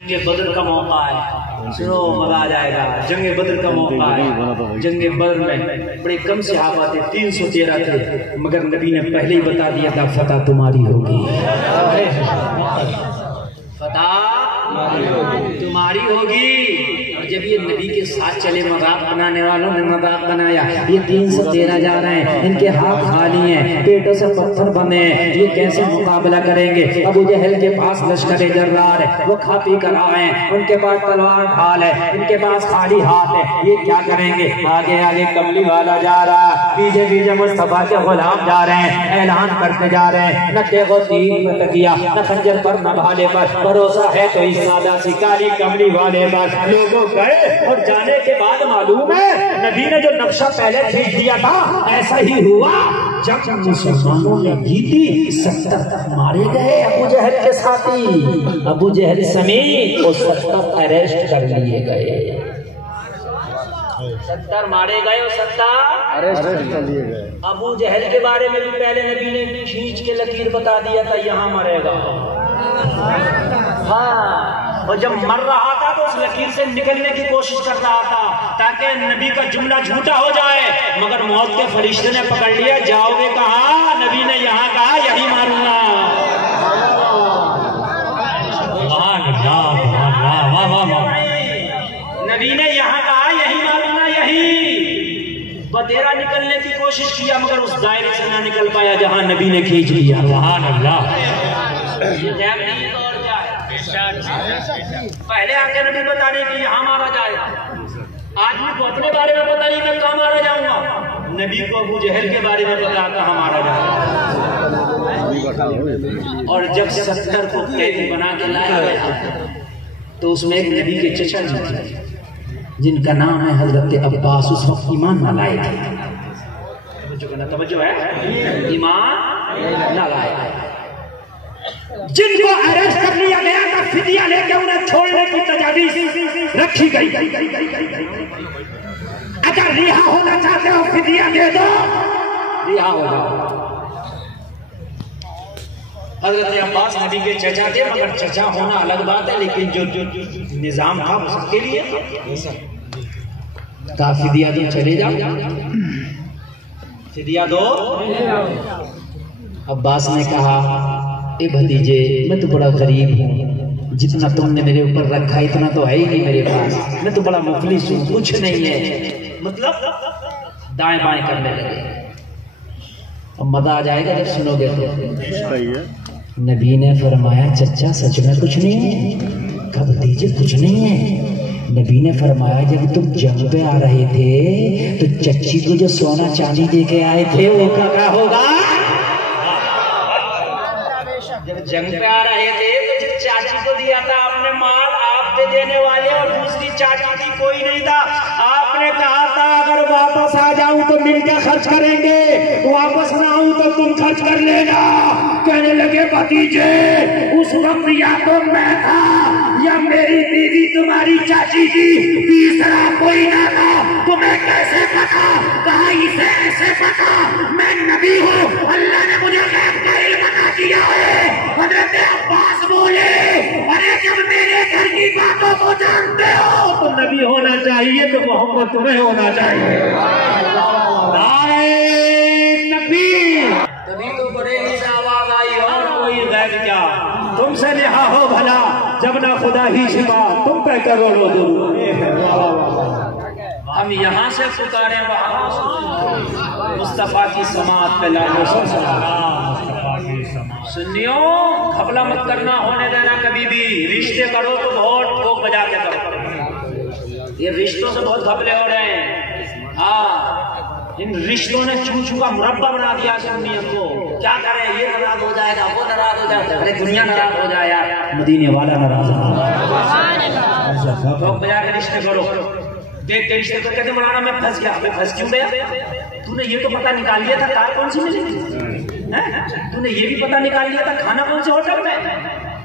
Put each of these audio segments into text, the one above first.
जंग बदर का मौका है, सुनो मजा आ जाएगा। जंग बदर का मौका है। जंग बदर में बड़े कम सहाबा थे, 313 थे, मगर नबी ने पहले ही बता दिया था फतह तुम्हारी होगी, फतह तुम्हारी होगी। और जब ये नबी के साथ चले, मजाक बनाने वालों ने मजाक बनाया, ये 313 जा रहे हैं, इनके हाथ खाली हैं, पेटों से पत्थर बने हैं, ये कैसे मुकाबला करेंगे। अबू जहल के पास लश्कर जर्रार है, वो खा पी कर आए हैं, उनके पास तलवार ढाल है, इनके पास खाली हाथ है, ये क्या करेंगे। आगे आगे कमली वाला जा रहा है, पीछे पीछे मुस्तफा के गुलाम जा रहे हैं, ऐलान करते जा रहे हैं, न देखो तीर पर तकिया, न खंजर पर, न भाले पर, भरोसा है तो इस सादा सी काली कमली वाले पर। लोगों गए और जाने के बाद मालूम है नबी ने जो नक्शा पहले खींच दिया था ऐसा ही हुआ। जब मुसलमानों ने जीती 70 मारे गए अबू जहल के साथी, अबू जहल समेत वो 70 अरेस्ट कर लिए गए, 70 मारे गए और 70 अरेस्ट कर लिए गए। अबू जहल के बारे में भी पहले नबी ने खींच के लकीर बता दिया था, यहाँ मरेगा। हाँ, और जब मर रहा था तो उस लकीर से निकलने की कोशिश कर रहा था ताकि नबी का जुमला झूठा हो जाए, मगर मौत के फरिश्ते ने पकड़ लिया। जाओगे कहाँ? नबी ने यहाँ कहा यही मारूंगा। नबी ने यहाँ कहा यही मारूंगा, यही। बतेरा निकलने की कोशिश किया मगर उस दायरे से ना निकल पाया जहाँ नबी ने खींच लिया। सुभान अल्लाह। पहले आके नबी बता रहे कि यहाँ मारा जाएगा, आदमी को अपने बारे में पता नहीं मैं कहाँ मारा जाऊंगा, नबी को अबू जहल के बारे में पता कहाँ मारा जाएगा। और जब 70 को कैदी बना के लाया गया तो उसमें एक नबी के चचा जी थे जिनका नाम है हजरत अब्बास। उस वक्त ईमान न लाए थे, तवज्जो है, ईमान न लाए, जिनको अरेस्ट कर लिया गया था, फिदिया लेके उन्हें छोड़ने की तजवीज़ रखी गई। अगर रिहा होना चाहते हो फिदिया दे दो, रिहा हो जाओ। हजरत अब्बास नबी के चचा थे, मगर चचा होना अलग बात है, लेकिन जो निजाम था वो सबके लिए था। फिदिया दो, चले जाओ, फिदिया दो। अब्बास ने कहा ए भतीजे, मैं तो बड़ा गरीब हूँ, जितना तुमने मेरे ऊपर रखा इतना तो है ही नहीं मेरे पास, मैं तो बड़ा मुफलिस हूँ, कुछ नहीं है। मतलब दाएं बाएं करने लगे। अब मजा आ जाएगा जब सुनोगे तो। नबी ने फरमाया चचा सच में कुछ नहीं है? कहा भतीजे कुछ नहीं है। नबी ने फरमाया जब तुम जंग पे आ रहे थे तो चच्ची को जो सोना चांदी दे के आए थे वो क्या होगा? जब जंग पे आ रहे थे तो जिस चाची को दिया था आपने माल, आप पे देने वाले और दूसरी चाची थी, कोई नहीं था। आपने कहा था अगर वापस आ जाऊं तो मिलकर खर्च करेंगे, वापस ना आऊं तो तुम खर्च कर लेना। कहने लगे भतीजे उस वक्त या तो मैं था या मेरी बीवी तुम्हारी चाची थी, तीसरा कोई ना था। तुम्हें कैसे पता? कहा इसे ऐसे पता, मैं नबी हूँ, अल्लाह ने मुझे गैब का इल्म अता किया है। हजरत अब्बास बोले अरे जब मेरे घर की बातों को जानते हो तो नबी होना चाहिए तो मोहम्मद तुम्हें होना चाहिए। नबी तभी तो बड़े ही से आवाज आई और कोई गैब क्या, तुमसे लिहा हो भला जब ना खुदा ही छिपा तुम पे करोड़ों दूर। हम यहाँ से पुकारे वहाँ मुस्तफा की समात पे लाखों सुनियो, घपला मत करना, होने देना कभी भी। रिश्ते करो तो बहुत ठोक बजा के करो, ये रिश्तों से बहुत घपले हो रहे हैं। हाँ, इन रिश्तों ने चू चू का मुरब्बा बना दिया दुनिया को। क्या करें, ये नाराज हो जाएगा, वो नाराज हो जाएगा, अरे दुनिया नाराज हो जाए यार, मदीने वाला नाराज हो। ठोक बजा के रिश्ते करो, देख के रिश्ते को कहते मौलाना मैं फंस गया। मैं फंस क्यों गया? तूने ये तो पता निकाल लिया था कार कौन सी मिली, तूने ये भी पता निकाल लिया था खाना कौन से होटल में,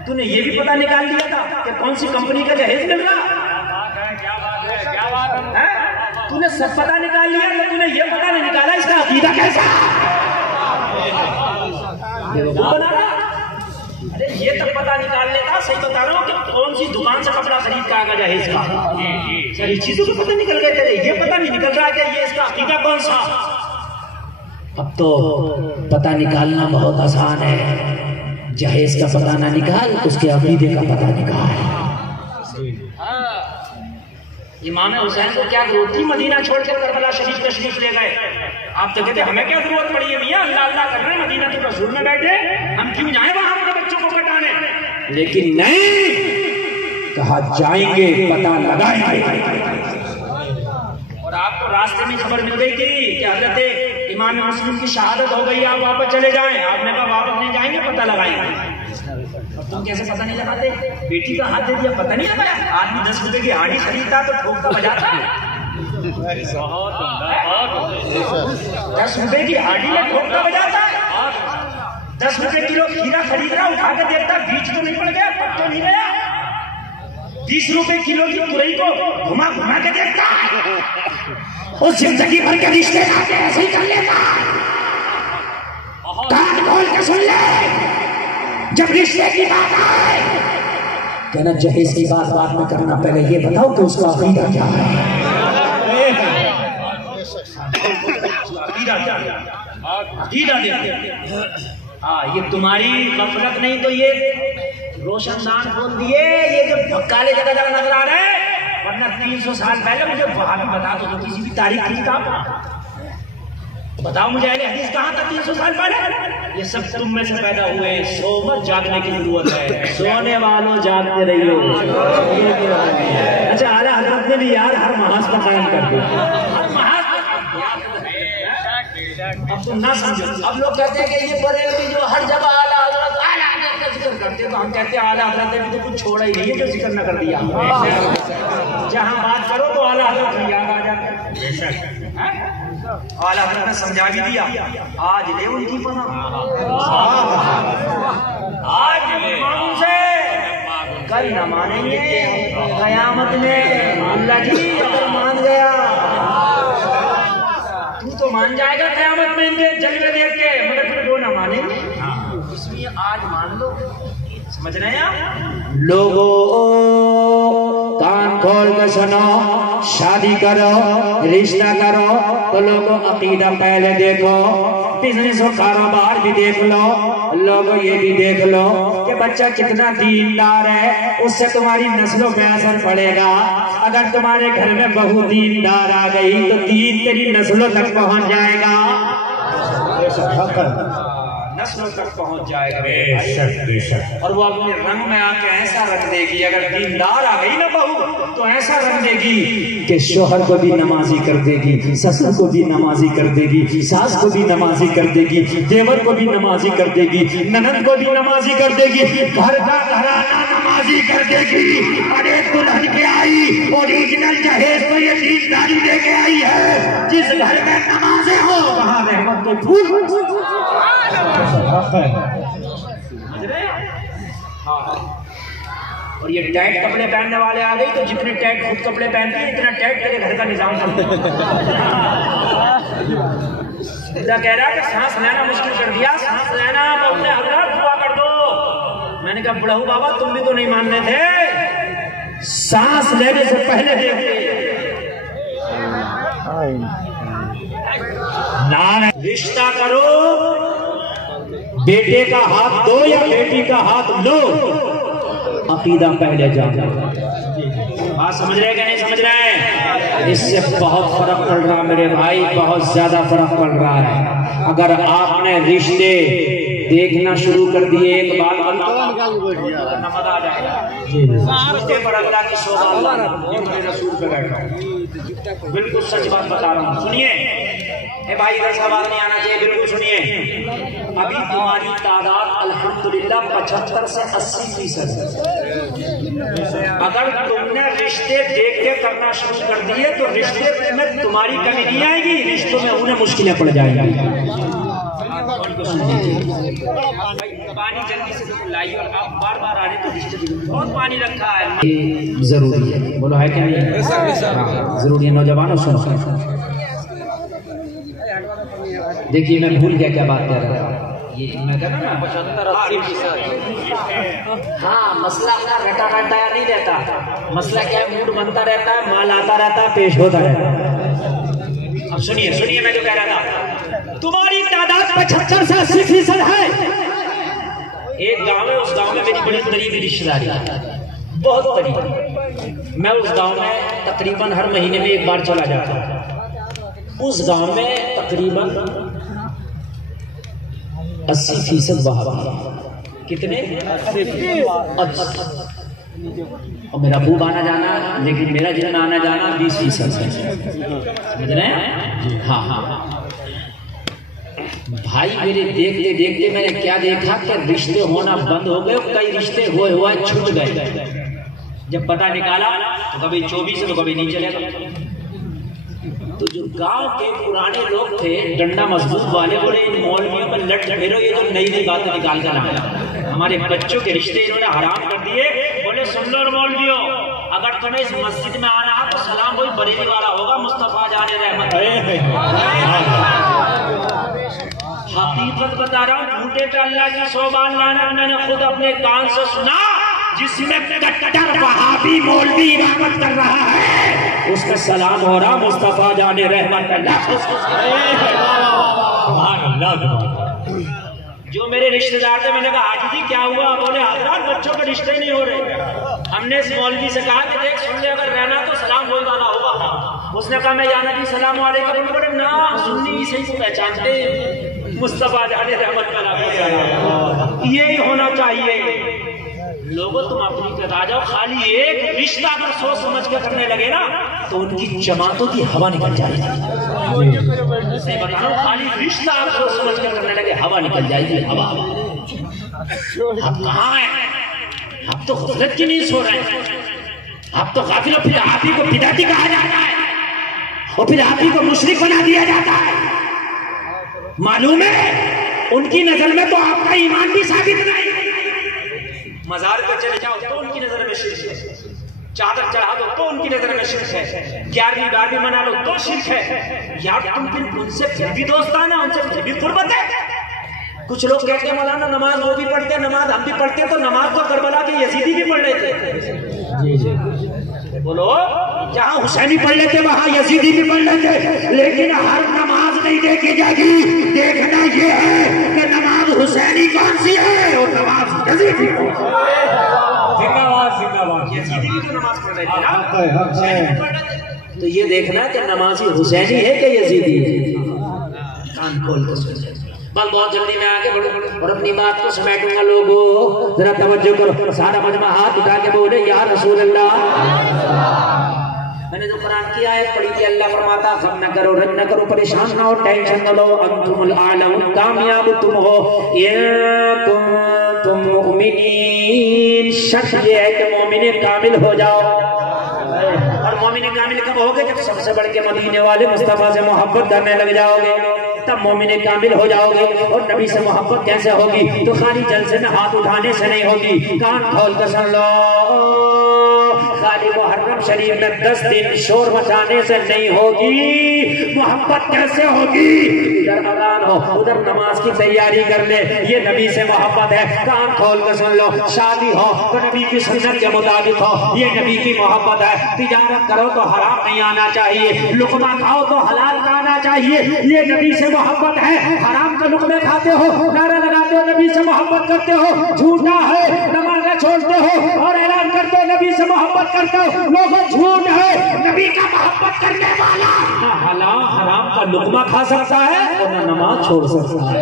तूने ये भी पता निकाल लिया था कि कौन सी कंपनी का जहेज मिल रहा। तूने सब पता निकाल लिया, तो तूने ये पता नहीं निकाला इसका अकीदा कैसा। अरे ये तक पता निकाल लेता, सही बता रहा हूँ कि कौन सी दुकान से कपड़ा खरीद का आगा जहेज का, सारी चीजों को पता निकल गए तेरे, ये पता नहीं निकल रहा है ये इसका अकीदा कौन सा। अब तो पता निकालना बहुत आसान है, जहेज का पता ना निकाल, उसके अकीदे का पता निकाल। इमाम हुसैन को क्या जरूरत थी मदीना छोड़कर करबला शरीफ तशरीफ ले गए? आप तो कहते हमें क्या जरूरत पड़ी है मियां, अल्लाह अल्लाह कर रहे हैं मदीना तो रसूल में बैठे, हम क्यों जाए वहां अपने बच्चों को कटाने? लेकिन नहीं, कहा जाएंगे पता लगाएंगे। और आपको रास्ते में खबर मिल गई थी कि हजरत इमाम मुस्लिम की शहादत हो गई, आप वापस चले जाएं। आपने कहा वापस नहीं जाएंगे, पता लगाएंगे। और तुम कैसे पता नहीं लगाते? बेटी का हाथ दे दिया, पता नहीं लगाया। आदमी 10 रुपए की हाड़ी खरीदता तो ठोकता बजाता है, 10 रुपए की हाड़ी में ठोकता बजाता है। 10 रुपए किलो खीरा खरीद रहा, उठा के देखता बीज तो नहीं पड़ गया, पक तो नहीं गया। 20 रुपए किलो की तुरई को घुमा घुमा के देखता है, और जिंदगी भर के रिश्ते नाते ऐसे ही कर लेता। कान खोल के सुन ले, जब रिश्ते की बात आए कहना जहेज की बात बाद में करना, पहले ये बताओ कि उसका अकीदा क्या है। हाँ, ये तुम्हारी गफलत नहीं तो ये रोशनदान बोल दिए, ये जो काले जगह जगह नजर आ रहे हैं, वरना 300 साल पहले मुझे वहां भी बता दो, किसी भी तारीख थी था, बताओ मुझे अहले हदीस कहाँ था 300 साल पहले? ये सब तुम में से पैदा हुए हैं। सो मत, जागने की जरूरत है, सोने वालों जागते रहिए। अच्छा, आला हजरत ने भी यार हर महाज का कायम कर दिया, हर महाज। अब तुम ना समझो, अब लोग कहते हैं कि ये बरेलवी जो हर जगह आला हजरत का जिक्र करते हैं, तो हम कहते हैं आला हजरत ने तो कुछ छोड़ा ही नहीं है जो जिक्र न कर दिया। जहाँ बात करो तो आला हजरत याद आ जाता है। आला हजरत ने समझा भी दिया, आज ले उनकी पना, आज मानू से कल न मानेंगे कयामत में। अल्लाह जी अगर मान गया तू तो मान जाएगा कयामत में इनके जलवे देख के, मगर फिर वो न मानेंगे, इसलिए आज मान लो। समझ रहे हैं आप लोगों? कान खोल के सुनो, शादी करो, रिश्ता करो तो लोगों अकीदा पहले देखो, बिजनेस और कारोबार भी देख लो, लोगों ये भी देख लो कि बच्चा कितना दीनदार है, उससे तुम्हारी नस्लों पे असर पड़ेगा। अगर तुम्हारे घर में बहू दीनदार आ गई तो दीन तेरी नस्लों तक पहुंच जाएगा, नस्लों तक पहुंच जाएगा। और वो अपने रंग में आके ऐसा रख देगी, अगर दीनदार आ गई ना बहू तो ऐसा रख देगी कि शोहर को भी नमाजी कर देगी, ससुर को भी नमाजी कर देगी, सास को भी नमाजी कर देगी, देवर को भी नमाजी कर देगी, ननद को भी नमाजी कर देगी, घर का घराना नमाजी कर देगी। अरे दुल्हन के आई ओरिजिनल जहेज तो ये दीनदारी लेके आई है, जिस घर में नमाजें हो वहां रहमत के फूल। और ये टाइट कपड़े पहनने वाले आ गई तो जितने टाइट खुद कपड़े पहनते हैं इतना टाइट तेरे घर का निजाम कर दो। कह रहा है कि सांस लेना मुश्किल कर दिया, सांस लेना अपने हजरत दुआ कर दो। मैंने कहा बड़हू बाबा तुम भी तो नहीं मानने थे, सांस लेने से पहले देखते ना। रिश्ता करो, बेटे का हाथ दो या बेटी का हाथ लो, अकीदा पहले जाओ। बात समझ रहे कि नहीं समझ रहे हैं? इससे बहुत फर्क पड़ रहा है मेरे भाई, बहुत ज्यादा फर्क पड़ रहा है। अगर आपने रिश्ते देखना शुरू कर दिए, एक बात बताओ, नमद आ जाएगा रिश्ते पर अल्लाह की शोभा, रसूल पे बैठा, बिल्कुल सच बात बता रहा हूँ। सुनिए भाई, इधर सवाल नहीं आना चाहिए, बिल्कुल सुनिए। अभी तुम्हारी तादाद अल्हम्दुलिल्लाह 75 से 80%। अगर तुमने रिश्ते देख के करना शुरू कर दिए तो रिश्ते में तुम्हारी कमी नहीं आएगी, रिश्तों में उन्हें मुश्किलें पड़ जाएंगी। पानी जल्दी से लाइए, और आप बार बार आ रहे तो रिश्ते बहुत पानी रखा है, जरूरी है। बोलो है क्या नहीं? जरूरी है। नौजवानों सुनो, देखिए मैं भूल गया क्या बात कर रहा था। ये मैं कह रहा हूँ 75-80%। हाँ, मसला का रटा रटाया नहीं रहता, मसला क्या है, मूड बनता रहता है, माल आता रहता है, पेश होता रहता है। अब सुनिए सुनिए, मैं जो कह रहा था, तुम्हारी तादाद 75 से 80% है। एक गांव है, उस गांव में मेरी बड़ी करीबी रिश्तेदारी है, बहुत करीब। मैं उस गांव में तकरीबन हर महीने में एक बार चला जाता हूँ। उस गांव में तकरीबन 80% वहाबी। कितने? 80। और मेरा खूब आना जाना, लेकिन मेरा जितना आना जाना 20% है, समझ रहे हैं? हाँ हाँ भाई, मेरे देखते देखते मैंने क्या देखा कि रिश्ते होना बंद हो गए, कई रिश्ते हुए हुए छूट गए। जब पता निकाला तो कभी 24 है तो कभी नहीं चलेगा। तो जो गांव के पुराने लोग थे, डंडा मजबूत वाले, बोले इन मौलवियों पर लट फेरो, ये तो नई नई बातें निकाल कर आए, हमारे बच्चों के रिश्ते इन्होंने हराम कर दिए। बोले सुन लो मौलवियों, अगर तुम्हें इस मस्जिद में आना है तो सलाम वही बरेली वाला होगा, मुस्तफा जाने रहमत। हकीकत बता रहा हूँ, झूठे पे अल्लाह की सोबान लाना मैंने खुद अपने कान से सुना, जिसमें कट्टर वहाबी मौलवी इमामत कर रहा है, उसका सलाम हो रहा मुस्तफा जाने रहमत अल्लाह। जो मेरे रिश्तेदार थे, मैंने कहा हाजी जी क्या हुआ? बोले हजरत बच्चों के रिश्ते नहीं हो रहे। हमने इस मौलवी से कहा कि देख सुन ले, अगर रहना तो सलाम बोल वाला होगा। उसने कहा मैं जाना भी सलाम वालेकुम। बोले ना, सुन्नी ईसाई को पहचानते, मुस्तफा जाने रहमत का यही होना चाहिए। लोगों तुम अपनी पे आ जाओ, खाली एक रिश्ता अगर सोच समझ के करने लगे ना तो उनकी जमातों की हवा निकल जाएगी। सही बता रहा हूं, खाली रिश्ता आप सोच समझ के करने लगे, हवा निकल जाएगी, हवा। अब कहाँ है? अब तो खुदरत की नींद सो रहे हैं, अब तो गाफिल। फिर आप ही को बिदअती कहा जाता है और फिर आप ही को मुशरिक बना दिया जाता है। मालूम है, उनकी नजर में तो आपका ईमान भी साबित नहीं। मजार पर चले जाओ तो उनकी नजर में शिर्क है, चादर चढ़ा दो तो उनकी नजर में शिर्क है, 11वीं 12वीं मना लो तो शिर्क है। यार तुम फिर उनसे फिर भी दोस्ताना, उनसे फिर भी कुर्बत है। कुछ लोग कहते हैं मौलाना नमाज वो भी पढ़ते हैं, नमाज हम भी पढ़ते हैं, तो नमाज तो करबला के यजीदी भी पढ़ रहे थे। बोलो, जहाँ हुसैनी पढ़ लेते वहाँ यजीदी भी पढ़ लेते, लेकिन हर नमाज नहीं देखी जाएगी। देखना ये है कि नमाज हुसैनी कौन सी है और नमाज यजीदी कौन सी है। जिंदाबाद जिंदाबाद। यजीदी भी तो नमाज पढ़ रहे थे ना, तो ये देखना कि नमाजी हुसैनी है कि यजीदी है। कान खोल कर सुन। बस बहुत जल्दी में आगे बढ़ो और अपनी बात को समेटूंगा। लोगों जरा तवज्जो करो, सारा मजमा हाथ उठा के बोले या रसूल अल्लाह। मैंने जो कुरान की आयत पढ़ी थी, अल्लाह फरमाता गम न करो, रंज न करो, परेशान ना हो, टेंशन न लो, अंतुमुल आलम, कामयाब तुम हो, ये तुम मुमिनीन। शर्त ये है कि मोमिने कामिल हो जाओ। और मोमिने कामिल कब होगे? जब सबसे बढ़ के मदीने वाले मुस्तफा से मोहब्बत करने लग जाओगे, तब मोमिने कामिल हो जाओगे। और नबी से मोहब्बत कैसे होगी? तो खाली जलसे में हाथ उठाने से नहीं होगी। कान खोल कर सुन लो, खाली मुहर्रम शरीफ में 10 दिन शोर मचाने से नहीं होगी। मोहब्बत कैसे होगी? इधर अजान हो, उधर नमाज की तैयारी कर ले, ये नबी से मोहब्बत है। कान खोल कर सुन लो, शादी हो तो नबी की सुन्नत के मुताबिक हो, ये नबी की मोहब्बत है। तिजारत करो तो हराम नहीं आना चाहिए, लुकमा खाओ तो हलाल का आना चाहिए, ये नबी से मोहब्बत है। हराम का लुकमे खाते हो, नारा लगाते हो नबी से मोहब्बत करते हो, झूठा है, नमाज़ें छोड़ते हो और ऐलान करते हो नबी से मोहब्बत करते हो, लोगों झूठ है। नबी का मोहब्बत करने वाला ना हराम का लुकमा खा सकता है और ना नमाज छोड़ सकता है।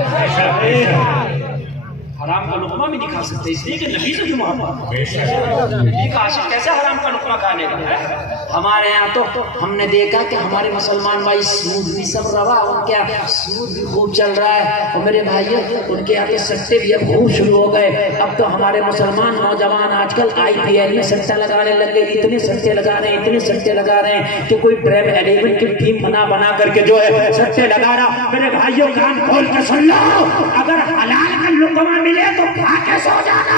हराम का लुकमा भी नहीं खा सकते, इसलिए कि नबी से भी मोहब्बत। नबी का आशिक कैसे हराम का लुकमा खाने का है? हमारे यहाँ तो हमने देखा कि हमारे मुसलमान भाई सूद भी सब रवा, उनके यहाँ सूद भी खूब चल रहा है। और मेरे भाइयों, उनके यहाँ के सट्टे भी अब खूब शुरू हो गए। अब तो हमारे मुसलमान नौजवान आजकल IPL में सट्टा लगाने लग गए। इतने सट्टे लगा रहे हैं, इतने सट्टे लगा रहे हैं कि कोई ड्रीम 11 की टीम बना करके जो है सट्टे लगा रहा। मेरे भाइयों कान खोल कर सुन लो, अगर हलाल का लुकमा मिले तो खा के सो जाना।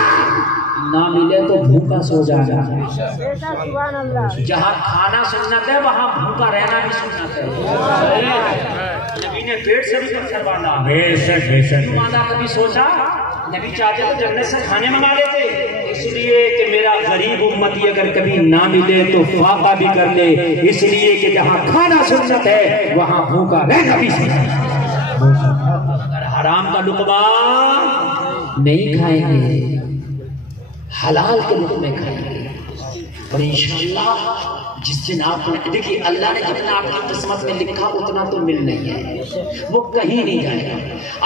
ना मिले तो भूखा सो जाना। जहाँ खाना सुन्नत है वहाँ भूखा रहना भी सुन्नत है। नबी ने पेट से भी पत्थर बांधा। क्यों बांधा? कभी सोचा? नबी चाहते तो जन्नत से खाने मंगा लेते, इसलिए कि मेरा गरीब उम्मती अगर कभी ना मिले तो फाका भी कर ले, इसलिए कि जहाँ खाना सुन्नत है वहाँ भूखा रहना भी सुन्नत। अगर हराम का लुक़मा नहीं खाएंगे, हलाल के लुक़मे खाएंगे, और इंशाअल्लाह जिस दिन आप देखिए, अल्लाह ने जितना आपकी किस्मत में लिखा उतना तो मिल नहीं है, वो कहीं नहीं जाएगा।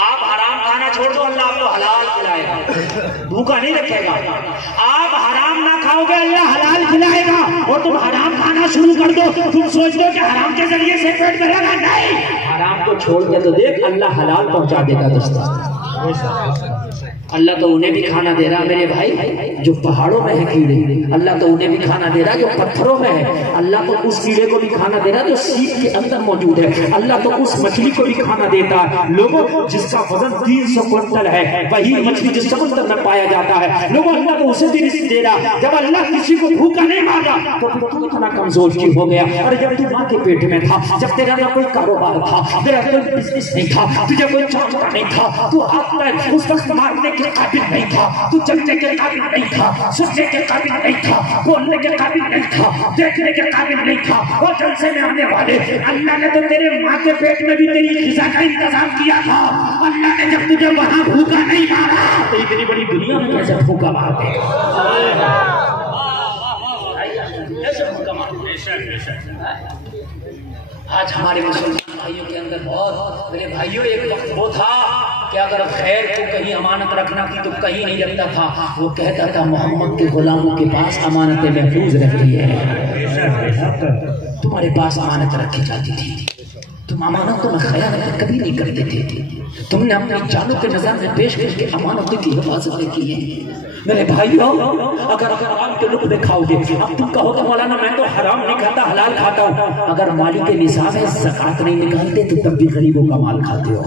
आप हराम खाना छोड़ दो, अल्लाह आपको हलाल खिलाएगा, भूखा नहीं रखेगा। आप हराम ना खाओगे, अल्लाह हलाल खिलाएगा। और तुम हराम खाना शुरू कर दो, तुम सोच दो कि हराम के जरिए से पेट भरेगा, नहीं, हराम को छोड़ के तो देख, अल्लाह हलाल पहुंचा देगा दोस्तों। अल्लाह तो उन्हें भी खाना दे रहा मेरे भाई जो पहाड़ों में है कीड़े, अल्लाह तो उन्हें भी खाना दे रहा जो पत्थरों में है। अल्लाह तो उस कीड़े को भी खाना दे रहा जो सीप के अंदर मौजूद है। अल्लाह तो उस मछली को भी खाना देता है लोगों जिसका वजन 300 क्विंटल है, वही मछली जो समुद्र में पाया जाता है लोगों, अल्लाह तो उसे भी रिस्क दे रहा। जब अल्लाह किसी को भूखा नहीं मारा तो फिर तू इतना कमजोर क्यों हो गया? अरे जब तू माँ के पेट में था, जब तेरा ना कोई कारोबार था, तेरा कोई बिजनेस नहीं था, तुझे कोई चांचता नहीं था, तू हाथ उस वक्त मारने के काबिल नहीं था, तू चलने के काबिल नहीं था, सुनने के काबिल नहीं था, बोलने के काबिल नहीं था, देखने के काबिल नहीं था। और जलसे में आने वाले अल्लाह ने तो तेरे माँ के पेट में भी तेरी ग़िज़ा का इंतजाम किया था। अल्लाह ने जब तुझे वहां भूखा नहीं मारा तो इतनी बड़ी दुनिया में कैसे भूखा मार देगा? आज हमारे मुसलमान भाइयों के अंदर बहुत, मेरे भाइयों एक वक्त वो था कि अगर खैर को कहीं अमानत रखना थी तो कहीं नहीं रखता था। वो कहता था मोहम्मद के गुलामों के पास अमानतें महफूज रहती है, तुम्हारे पास अमानत रखी जाती थी, तुम अमानतों में खयानत कभी नहीं करते थे, तुमने अपनी जानों के नज़र में पेश करके अमानतों की हिफाजत की है। मेरे भाइयों अगर हराम के लुक़मे खाओगे, अब तुम कहोगे मौलाना मैं तो हराम नहीं खाता हलाल खाता हूँ। अगर माली के निसाब है ज़कात नहीं निकालते तो तब भी गरीबों का माल खाते हो।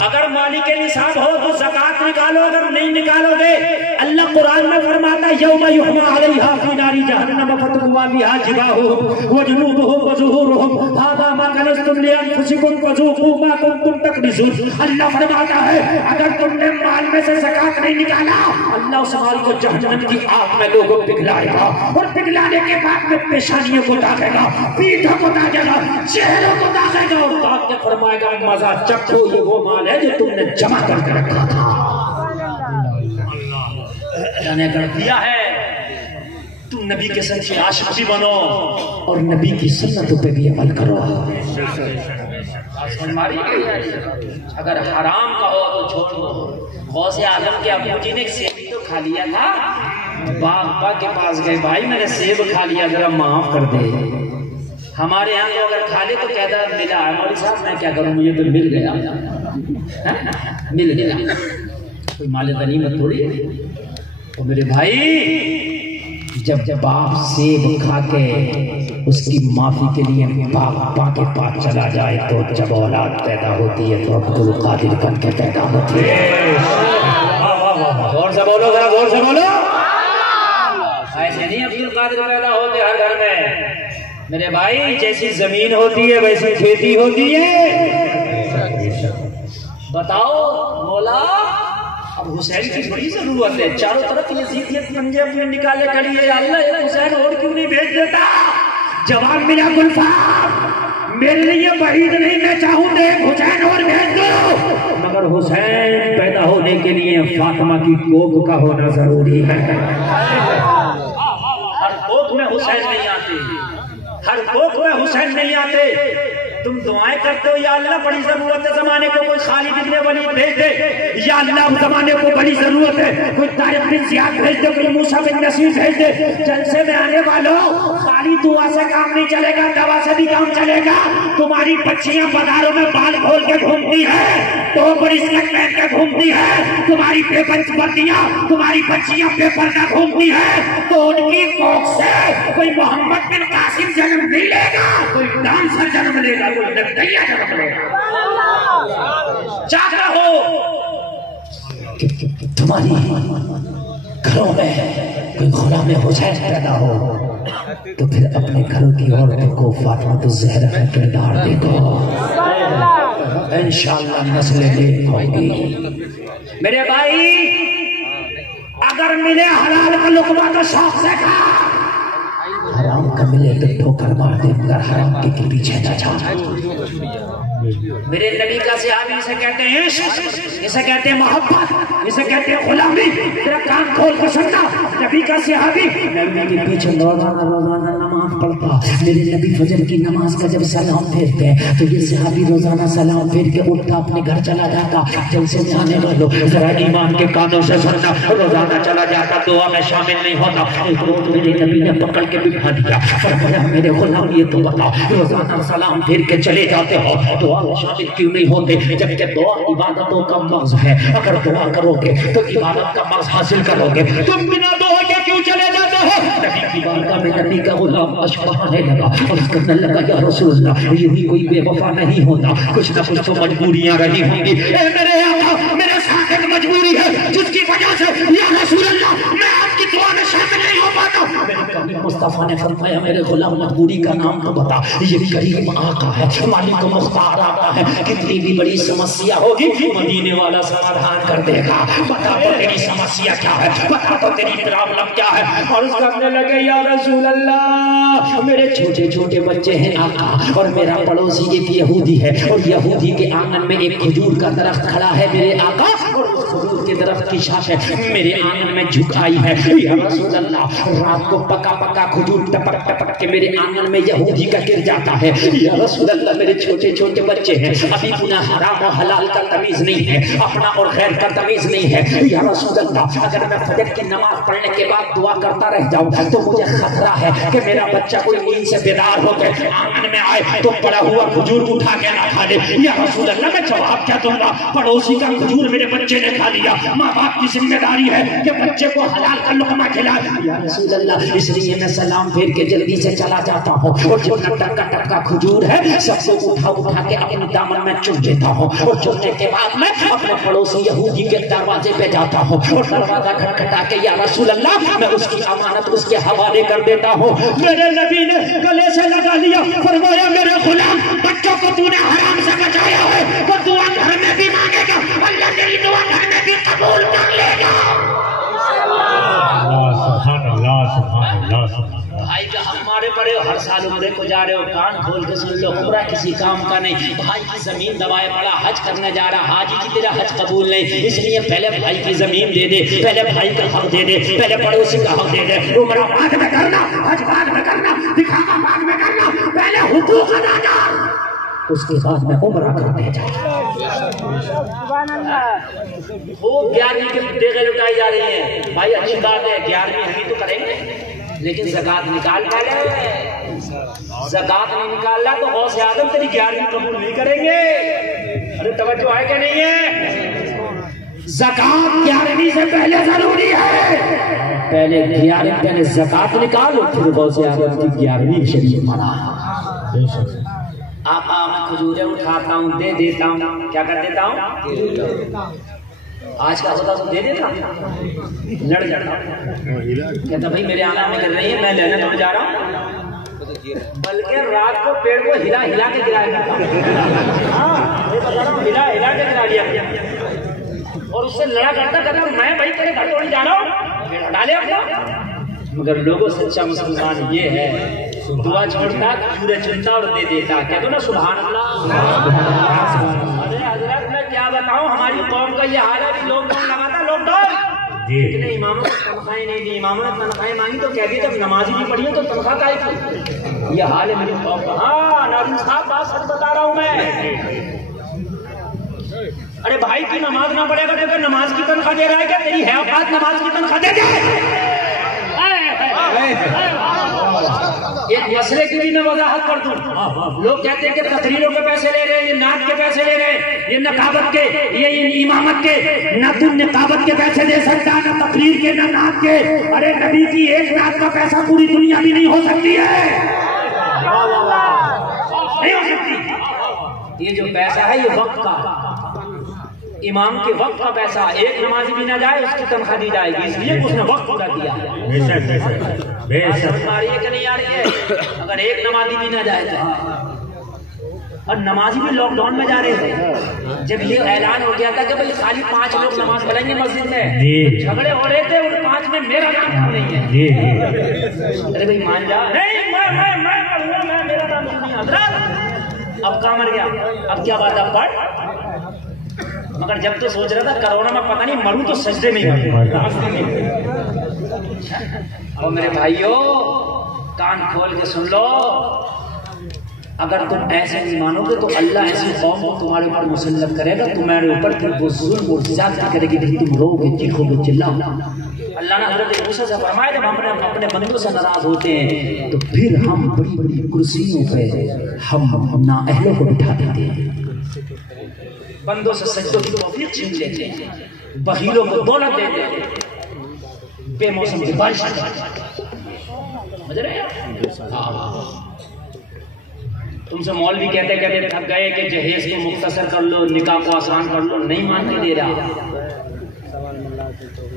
अगर माली के निसाब हो तो ज़कात निकालो, अगर नहीं निकालोगे अल्लाह कुरान में फरमाता यौमा युहमा अलैहा फी नारी जहन्नम फतुवा बिहा जिबाहुहुम व जुनूबुहुम व ज़ुहूरुहुम हाज़ा मा कनज़्तुम लिअन्फुसिकुम फ़ज़ूक़ू मा कुन्तुम तकनिज़ून। अल्लाह फरमाता है अगर तुमने माल में से ज़कात नहीं निकाला, अल्लाह उस माल को जहन्नम की आग में लोगों पिघलाएगा, और पिघलाने के बाद में पेशानियों को दागेगा, पीठों को दागेगा, चेहरों को दागेगा, और दाग के फरमाएगा मजा चखो, ये वो माल है जो तुमने जमा करके रखा था। जाने कर दिया है। तुम नबी के सच्चे आशिक भी बनो और नबी की सुन्नतों पे भी अमल करो। अगर हराम का हो तो छोड़ दो। गौसे आजम के अबू जी ने सेब तो खा लिया था, बाबा के पास गए, भाई मैंने सेब खा लिया, जरा माफ कर दे। हमारे यहाँ तो अगर खा ले तो कहता मिला है मौलवी साहब, मैं क्या करूँ, मुझे तो मिल गया, मिल गया, कोई माले गनीमत थोड़ी है। तो मेरे भाई जब बाप सेब खा के उसकी माफी के लिए बाबा के पास चला जाए तो जब औलाद पैदा होती है तो अब्दुल कादिर बन के पैदा होती है। जोर से बोलो, जरा जोर से बोलो। ऐसे नहीं अब्दुल कादिर पैदा होते हर घर में मेरे भाई, जैसी जमीन होती है वैसी खेती होती है। बताओ मौला, अब हुसैन की बड़ी जरूरत है, चारों तरफ यजीदियत पंजे अपने निकाले खड़ी है। अल्लाह ये हुसैन और क्यों नहीं भेज देता? जवाब मिला गुलफाम, मेरे लिए वहीद नहीं, मैं चाहूँ तो एक हुसैन और भेज दो, मगर हुसैन पैदा होने के लिए फातिमा की कोख का होना जरूरी है। हर कोख में हुसैन नहीं आते, हर कोख में हुसैन नहीं आते। तुम दुआएं करते हो या अल्लाह बड़ी जरूरत है जमाने को, कोई खालिद इब्ने वलीद भेज दे, या अल्लाह जमाने को बड़ी जरूरत है कोई तारिक बिन ज़ियाद भेज दे, कोई मूसा बिन नसीर भेज दे। जलसे में आने वालों, खाली दुआ से काम नहीं चलेगा, दवा से भी काम चलेगा। तुम्हारी बच्चियां बाजारों में बाल खोल के घूमती है, तो बड़ी स्कर्ट पहन के घूमती है, तुम्हारी तुम्हारी बच्चियां बेपर्दा घूमती है, तो उनकी कोख से कोई मोहम्मद बिन कासिम जन्म नहीं लेगा, कोई डांसर जन्म लेगा, कोई नगदैया जन्म लेगा। चाहता हो तुम्हारी घरों में कोई गुलाम हुसैन पैदा हो तो फिर अपने घरों की औरतों को फातिमा तो ज़हरा का किरदार देखो, इंशाअल्लाह नस्लें नेक होंगी। मेरे भाई, अगर मिले हलाल का लुक़मा तो शौक से खा, हराम का मिले तो ठोकर मार दे, मगर हराम के पीछे न जा। मेरे नबी का सहाबी इसे कहते हैं इश्क, इसे कहते हैं मोहब्बत, इसे कहते हैं गुलामी। तेरा कान खोल कर सुनना, नबी का सहाबी नबी के पीछे रोजाना नमाज पढ़ता। मेरे नबी फजर की नमाज का जब सलाम फेरते तो ये सहाबी रोजाना सलाम फेर के उठता, अपने घर चला जाता। जलसे में आने वालों जरा ईमान के कानों से सुनना, रोजाना चला जाता, दुआ में शामिल नहीं होता। एक रोज मेरे नबी ने पकड़ के बिठा दिया, फरमाया मेरे गुलाम ये तो बताओ, रोजाना सलाम फेर के चले जाते हो, दुआ में शामिल क्यों नहीं होते? जबकि दुआ इबादतों का मग़ज़ है, अगर दुआ करोगे तो इबादत का मग़ज़ हासिल करोगे। तुम बिना दुआ के क्यों चले जाते हो? नबी की बारगाह में नबी का गुलाम अशफ़ाने लगा और कहने लगा, या रसूल अल्लाह, ये भी कोई बेवफा नहीं होता, कुछ न कुछ तो मजबूरियां रही होंगी। मेरे आका, मेरे साथ एक मजबूरी है जिसकी वजह से या रसूल अल्लाह मैं आपकी दुआ में शामिल नहीं हो पाता। मेरे मुस्तफा ने फरमाया, मेरे गुलाम मजबूरी का नाम तो बता। ये करीम आका है, मालिक मुख्तार आका है, कितनी भी बड़ी समस्या होगी मदीने वाला समाधान कर देगा। बता तो तेरी समस्या क्या है, बता तो तेरी प्रॉब्लम क्या है। और कहने लगे, या रसूल अल्लाह, मेरे छोटे छोटे बच्चे हैं आका, और मेरा पड़ोसी एक यहूदी है, और यहूदी के आंगन में एक खजूर का दरख्त खड़ा है मेरे आका, और उस खजूर के दरख्त की शाखें मेरे आंगन में झुक आई है। या रसूल अल्लाह, रात को पका पका खजूर टपक टपक के मेरे आंगन में यहूदी का गिर जाता है। या रसूल अल्लाह, मेरे छोटे छोटे बच्चे हैं, अभी गुनाह हराम और हलाल का तमीज नहीं है, अपना और गैर का तमीज नहीं है। या रसूल अल्लाह, अगर मैं फजर की नमाज पढ़ने के बाद दुआ करता रह जाऊं तो मुझे खतरा है कि मेरा बच्चा कोई नींद से बेदार होकर आंगन में आए तो पड़ा हुआ खजूर उठा के ना खा ले। या रसूल अल्लाह, मैं जवाब क्या दूंगा? पड़ोसी का खजूर मेरे बच्चे ने खा लिया, माँ बाप की जिम्मेदारी है कि बच्चे को हलाल का लुक़मा खिलाए। या रसूल अल्लाह, इसलिए मैं सलाम फेर के जल्दी से चला जाता हूँ, और जो टटका टटका खजूर है सबसे उठा उठा के अपने दामन में चुन देता हूँ, और चुनने के बाद मैं अपने पड़ोसी यहूदी के दरवाजे पे जाता हूँ, और दरवाजा खटखटा के या रसूल अल्लाह मैं उसकी अमानत उसके हवाले कर देता हूँ। मेरे नबी ने गले से लगा लिया, फरमाया, मेरे गुलाम, बच्चों को तूने हराम से बचाया है, वो दुआ घर में भी मांगेगा, अल्लाह तेरी दुआ घर में भी कबूल कर लेगा। भाई का हमारे पड़े हो, हर साल उम्रे को जा रहे हो, कान खोल के सुन लो, उम्रा किसी काम का नहीं। भाई की जमीन दबाए पड़ा, हज करने जा रहा, हाजी की तेरा हज कबूल नहीं, इसलिए पहले भाई की जमीन दे दे, पहले भाई का हक दे दे, पहले पड़ोसी का हक दे दे। उम्रा बाद में करना, हज बाद में करना, दिखावा बाद में करना, पहले हुकूक अदा कर, उसके बाद में उम्रा करने जा। वो 11वीं के मुद्दे लुटाई जा रही है। भाई अच्छी बात है, 11वीं हम ही तो करेंगे, लेकिन ज़कात निकाल पाले। ज़कात नहीं निकालना तो गौस आदम तेरी 11वीं कबूल नहीं करेंगे। अरे तवज्जो है क्या नहीं है? ज़कात 11वीं से पहले जरूरी है, पहले ज़कात निकालो, फिर गौस आदम की 11वीं शरीयत मना। आप मैं खजूरें उठाता हूँ, दे देता हूँ, क्या कर देता हूँ? आज का होता तो दे देता, लड़ जाता, कहता भाई मेरे आना में गिर रही है, मैं लेने तो जा रहा हूँ, बल्कि रात को पेड़ को हिला हिला के गिराया, हिला हिला के गिरा दिया, और उससे लड़ा करता कहता मैं भाई तेरे घर तोड़ जा रहा हूँ, डाले अपना। मगर लोगों सच्चा मुसलमान ये है, दुआ छोड़ता, चूरे चुनता और दे देता। कहते हो ना सुभान अल्लाह। अरे हजरत मैं क्या बताऊं, हमारी कौम का ये हाल है कि लॉकडाउन लगाता, लॉकडाउन, इतने इमामों को तनख्वाहें नहीं दी, इमामों ने तनख्वाहें मांगी तो कह दी जब नमाजी भी पढ़ी तो तनख्वाह का ही। ये हाल है मेरी कौम का। हाँ नाज़िम साहब, बात सच बता रहा हूँ मैं। अरे भाई की नमाज ना पढ़ेगा तो क्या नमाज की तनख्वाह दे रहा है क्या? तेरी है औकात नमाज की तनख्वाह दे दे। एक मसले की भी मैं वजाहत कर दूं। लोग कहते हैं कि तकरीरों के पैसे ले रहे हैं, ये नात के पैसे ले रहे हैं, ये नकाबत के, ये इमामत के। ना तुम नकाबत के पैसे दे सकता, ना तकरीर के, ना नात के। अरे नबी की एक नात का पैसा पूरी दुनिया भी नहीं हो सकती है, नहीं हो सकती। ये जो पैसा है ये वक्त का, इमाम के वक्त का पैसा एक नमाजी भी ना जाए उसकी तनख्वाह दी जाएगी, इसलिए उसने वक्त पूरा किया है। समझ कि नहीं आ रही है? अगर एक नमाजी भी ना जाए तो, और नमाजी भी लॉकडाउन में जा रहे थे जब ये ऐलान हो गया था कि भाई खाली 5 लोग नमाज पढ़ेंगे मस्जिद में, झगड़े हो रहे थे उन 5 में मेरा नाम क्यों नहीं है? अरे भाई मान जा, नहीं मैं पढ़ूंगा, मैं मेरा नाम नहीं हजरत। अब कहाँ मर गया? अब क्या बात अब पढ़। मगर जब तो सोच रहा था कोरोना में पता नहीं मरूं तो सजदे में ही मरूं। और मेरे भाइयों कान खोल के सुन लो, अगर तुम ऐसे नहीं मानोगे तो अल्लाह ऐसी कौम को तुम्हारे ऊपर मुसल्लत करेगा, तुम्हारे ऊपर फिर वो जुल्म और ज्यादती करेगी, फिर तुम रोगे, चीखोगे, चिल्लाओगे। अल्लाह ने हज़रत मूसा से फरमाया जब हम अपने बंदों से नाराज होते हैं तो फिर हम बड़ी बड़ी कुर्सियों पे हम नाअहलों को बिठा देते हैं, बंदों से सजदों की तौफीक छीन लेते हैं, बखीलों को दौलत देते हैं, बेमौसम की बारिश समझ रहे हैं? तुमसे मौलवी कहते कहते थक गए कि जहेज को मुख्तसर कर लो, निकाह को आसान कर लो, नहीं मानने दे रहा।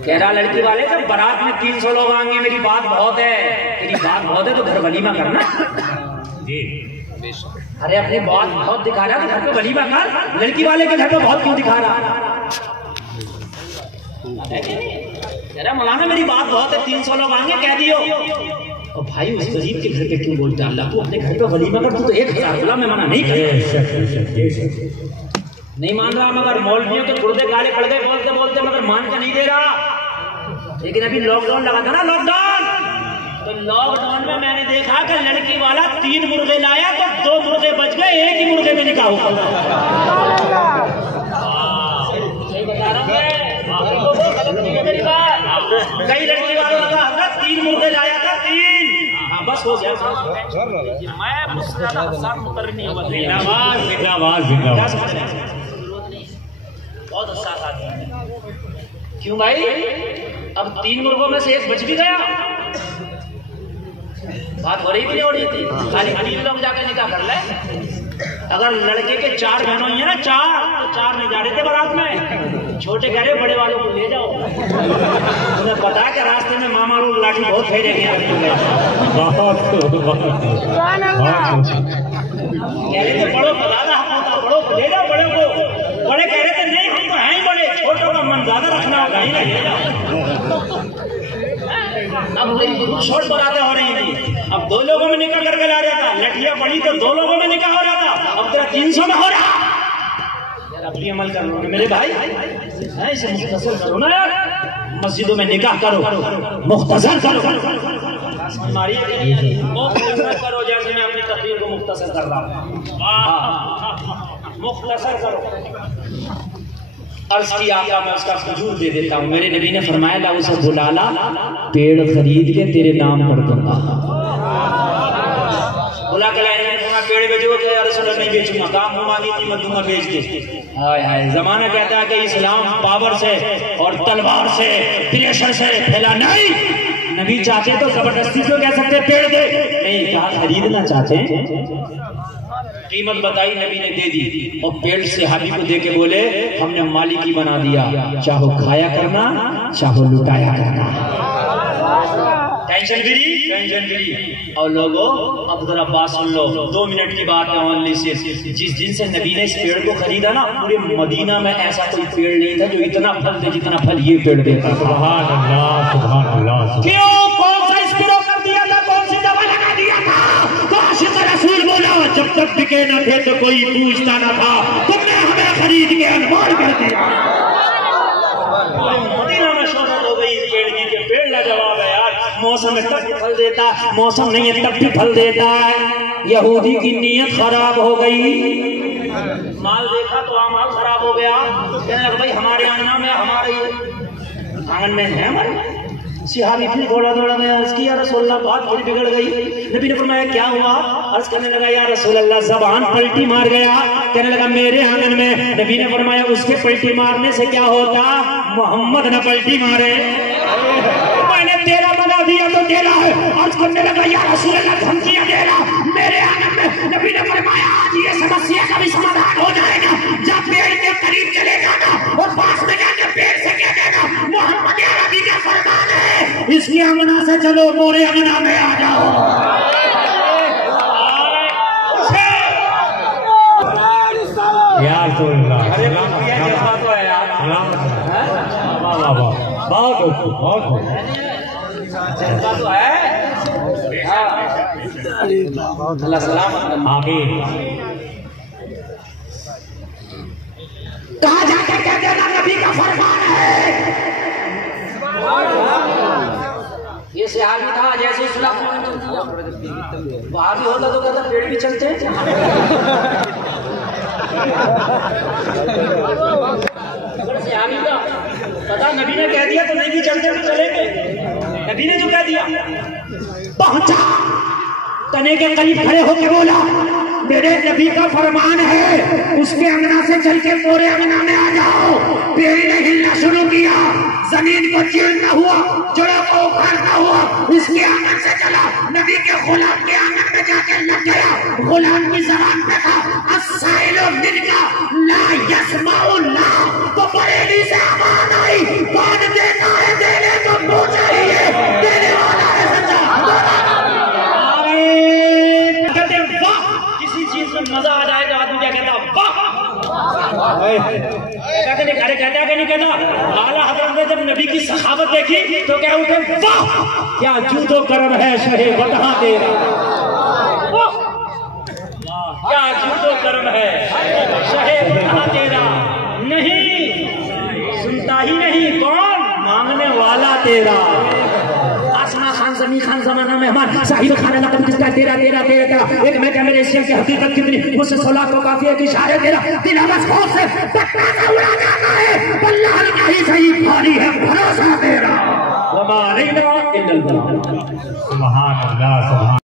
कह रहा लड़की वाले जब बारात में 300 लोग आएंगे, मेरी बात बहुत है, तेरी बात बहुत है तो घर वलीमा करना। अरे अपनी बात बहुत दिखा रहा तो घर पे वलीमा कर, लड़की वाले के घर पे बहुत क्यों दिखा रहा? अरे मौलाना मेरी बात बहुत है, 300 लोग आएंगे कह दियो। और भाई उस गरीब के घर पे क्यों बोलता? अल्लाह तू अपने घर पे वलीमा कर, तू तो 1000 बोला, मैं मना नहीं कर, नहीं मान रहा। मगर मौलवियों के गुर्दे काले पड़ गए बोलते बोलते, मगर मान के नहीं दे रहा। लेकिन अभी लॉकडाउन लगा था ना, लॉकडाउन, तो लॉकडाउन में मैंने देखा कि लड़की वाला 3 मुर्गे लाया तो 2 मुर्गे बच गए, एक ही मुर्गे में निकाह हुआ। सही बता रहा हूं मेरी बात। कई लड़की वालों ने कहा 3 मुर्गे लाया था, 3 बस हो गया। मैं मुझसे ज्यादा हसान मुकर्रर नहीं हुआ। जिंदाबाद जिंदाबाद जिंदाबाद, बहुत अच्छा था। क्यों भाई? अब 3 मुर्गों में से एक बच भी गया, बात हो रही भी नहीं हो रही थी, खाली 3 लोग जाकर निकाह कर ले। अगर लड़के के 4 बहनों ही है ना, 4 तो 4 नहीं जा रहे थे बारात में, छोटे कह रहे बड़े वालों को ले जाओ। तुम्हें पता है कि रास्ते में मामा लोग लाठी बहुत फेंकेंगे, कह रहे थे बड़ों को ज्यादा हक होता, बड़ों को ले जाओ, बड़ों को। बड़े कह रहे थे नहीं हम तो हैं ही बड़े, छोटों का मन ज्यादा रखना होगा, ही नहीं ले जाओ। अब शॉर्ट बातें हो रही थी। अब 2 लोगों में निकाह करके ला रहा था, लठिया पड़ी तो 2 लोगों में निकाह हो रहा था, अब तेरा 300 में हो रहा। यार अपनी अमल कर लो मेरे भाई, इसे मुख्तसर करो ना यार, मस्जिदों में निकाह करो, मुख्तसर करो, मुख्तसर करो, जैसे मैं अपनी तकरीर को मुख्तसर कर रहा हूँ, मुख्तसर करो। अर्ज की आका मैं उसका हुजूर दे देता हूँ। मेरे नबी ने फरमाया ला उसे बुलाला, पेड़ खरीद के तेरे नाम कर दूंगा। बुला के लाए पेड़ बेचो, नहीं बेचूंगा, काम मांगी थी मैं दूंगा बेच के। हाय हाय, जमाना कहता है कि इस्लाम पावर से और तलवार से प्रेशर से फैला नहीं। नबी चाहते तो जबरदस्ती से कह सकते पेड़ दे, नहीं कहा खरीदना चाहते। कीमत बताई, नबी ने दे दी, और पेड़ से हाबी को दे के बोले हमने मालिकी बना दिया, चाहो खाया करना चाहो लुटाया करना। Tension free. और लोगों अब जरा बात सुन लो, 2 मिनट की बात है ओनली से। जिस दिन से नबी ने इस पेड़ को खरीदा ना, पूरे मदीना में ऐसा कोई पेड़ नहीं था जो इतना फल दे जितना फल ये पेड़ देता। सुभान अल्लाह, सुभान अल्लाह। क्यों? कौन सा स्प्रे कर दिया था, कौन सी दवा लगा दिया था? तो आशिक़ रसूल बोला जब तक बिके न थे तो कोई पूछता न था, तुमने हमें खरीद के अनमोल कर दिया। मदीना में शोहरत हो गई इस पेड़ की के पेड़ लाजवाब है यार, मौसम में तब भी फल देता है, मौसम नहीं है तब भी फल देता है। यहूदी की नीयत खराब हो गई, माल देखा तो माल खराब हो गया, कहने लगा भाई हमारे आंगन में, हमारे आंगन में है हमारे। सिहाबी फिर दौड़ा गया, इसकी या रसूलल्लाह बात थोड़ी बिगड़ गई। नबी ने फरमाया क्या हुआ? अर्ज करने लगा या रसूलल्लाह ज़बान पलटी मार गया। कहने लगा मेरे आंगन में। नबी ने फरमाया उसके पलटी मारने से क्या होता, मोहम्मद ने पलटी मारे, मैंने तेरा बना दिया तो तेरा है। अर्ज करने लगा या रसूलल्लाह धमकियां दे रहा मेरे आंगन में। नबी ने फरमाया आज ये समस्या का भी समाधान हो जाएगा, जब पेड़ के करीब चलेगा ना इसकी अंगना से चलो मोरे अंगना में आ जाओ। यार तो कहा जाके कह देना नबी का फरमान है। ये सहाबी था जैसे इस्लाम वहां भी होता तो कहता पेड़ भी चलते। सहाबी का पता नबी ने कह दिया तो नहीं भी चलते तो चलेंगे। नबी ने जो कह दिया पहुंचा तने के करीब खड़े होकर बोला मेरे नबी का फरमान है उसके अंगना से चल के मोरे अंगना में आ जाओ। पेड़ ने हिलना शुरू किया, जमीन को चीरना हुआ, जड़ों को उखाड़ना हुआ, इसके आंगन से चला नबी के गुलाम के आंगन में जाके लग गया। गुलाम की जबान पे था अस्साइलो मिनका ला यस्माउ ला, तो बरेली से आवाज आई कौन देता है देने तो मुझे चाहिए, देने वाला है सच्चा। किसी चीज में मजा आ जाए तो आदमी क्या कहता वाह। कहता कि नहीं कहता। आला हज़रत ने जब नबी की सखावत देखी तो क्या उठे वाह क्या जूदो करम है शहे बता तेरा, क्या जूदो करम है शहे बता तेरा। नहीं सुनता ही नहीं कौन मांगने वाला तेरा। आसमा खान जमी खान जमाना में हमारा साहिब खान लकब किसका तेरा तेरा तेरा तेरा। एक मैं क्या मेरे एशिया की हकीकत कितनी मुझसे 16 तो काफी है कि इशारे तेरा दिल आवाज खौफ से पटना से उड़ा जाता है। अल्लाह का ही सही भारी है भरोसा तेरा। वमा अलैना इल्लल बलाग। सुभान अल्लाह।